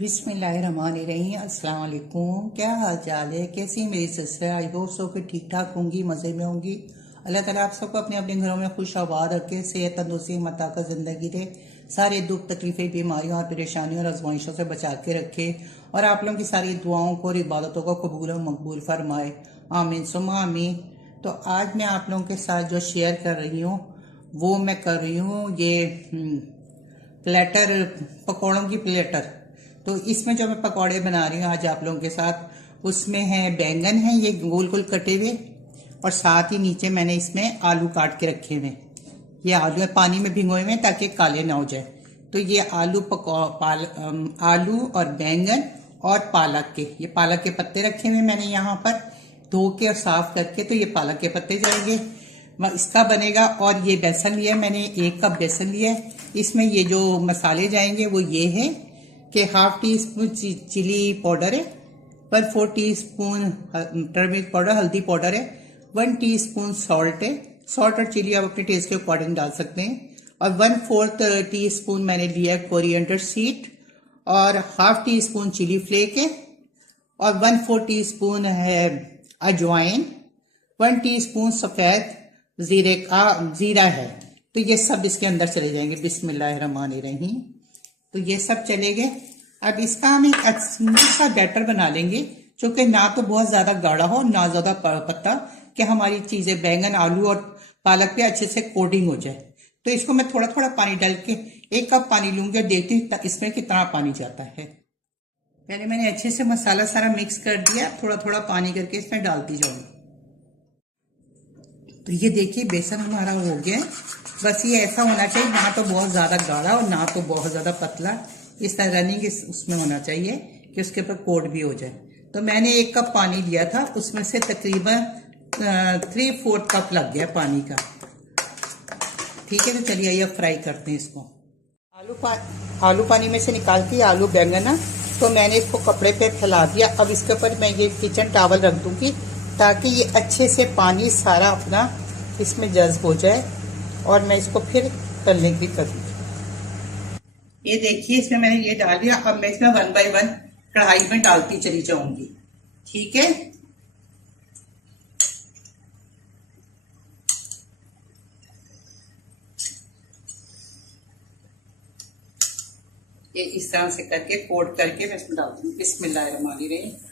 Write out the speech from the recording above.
बिस्मिल्लाहिर्रहमानिर्रहीम। अस्सलाम वालेकुम। क्या हाल चाल है, कैसी मेरी सिस्टर? आई होप सो कि ठीक ठाक होंगी, मज़े में होंगी। अल्लाह ताला आप सबको अपने अपने घरों में खुश आबाद रखे, सेहत तंदुरुस्ती मता का ज़िंदगी दे, सारे दुख तकलीफ़ें बीमारियों और परेशानियों और आजमाइशों से बचा के रखे और आप लोगों की सारी दुआओं को और इबादतों को कबूल और मकबूल फरमाए। आमीन सुम्मा आमीन। तो आज मैं आप लोगों के साथ जो शेयर कर रही हूँ वो मैं कर रही हूँ ये प्लेटर, पकौड़ों की प्लेटर। तो इसमें जो मैं पकौड़े बना रही हूँ आज आप लोगों के साथ, उसमें है बैंगन है ये गोल गोल कटे हुए, और साथ ही नीचे मैंने इसमें आलू काट के रखे हुए। ये आलू पानी में भिगोए हुए ताकि काले ना हो जाए। तो ये आलू और बैंगन और पालक के, ये पालक के पत्ते रखे हुए मैंने यहाँ पर धो के और साफ करके। तो ये पालक के पत्ते जाएंगे, इसका बनेगा। और ये बेसन लिया मैंने, 1 कप बेसन लिया है। इसमें ये जो मसाले जाएंगे वो ये है कि ½ टी स्पून चिली पाउडर है, 1/4 टीस्पून टर्मरिक पाउडर हल्दी पाउडर है, 1 टीस्पून सॉल्ट है। सॉल्ट और चिली आप अपने टेस्ट के अकॉर्डिंग डाल सकते हैं। और 1/4 टीस्पून मैंने लिया है कोरिएंडर सीड, और ½ टीस्पून चिली फ्लेक है, और 1/4 टीस्पून है अजवाइन, 1 टीस्पून सफेद जीरा है। तो ये सब इसके अंदर चले जाएंगे। बिस्मिल्लाहिर्रहमानिर्रहीम। तो ये सब चले गए। अब इसका हम एक अच्छा बैटर बना लेंगे, जो कि ना तो बहुत ज्यादा गाढ़ा हो ना ज्यादा पतला, कि हमारी चीजें बैंगन आलू और पालक पे अच्छे से कोटिंग हो जाए। तो इसको मैं थोड़ा थोड़ा पानी डाल के 1 कप पानी लूंगी और देखती हूँ इसमें कितना पानी जाता है। पहले मैंने अच्छे से मसाला सारा मिक्स कर दिया, थोड़ा थोड़ा पानी करके इसमें डालती जाऊंगी। तो ये देखिए बेसन हमारा हो गया। बस ये ऐसा होना चाहिए, ना तो बहुत ज्यादा गाढ़ा और ना तो बहुत ज्यादा पतला, इस तरह रनिंग उसमें होना चाहिए कि उसके ऊपर कोट भी हो जाए। तो मैंने 1 कप पानी लिया था, उसमें से तकरीबन 3/4 कप लग गया पानी का। ठीक है, तो चलिए आइए फ्राई करते हैं इसको। आलू पानी में से निकाल के आलू बैंगन ना, तो मैंने इसको कपड़े पे फैला दिया। अब इसके ऊपर मैं ये किचन टॉवल रख दूंगी ताकि ये अच्छे से पानी सारा अपना इसमें जज्ब हो जाए, और मैं इसको फिर तलने की करूँगी। ये देखिए इसमें मैंने ये डाल दिया। अब मैं इसमें 1 बाय 1 कढ़ाई में डालती चली जाऊंगी। ठीक है, ये इस तरह से करके कोट करके मैं इसमें डालती हूँ। बिस्मिल्लाहिर्रहमानिर्रहीम।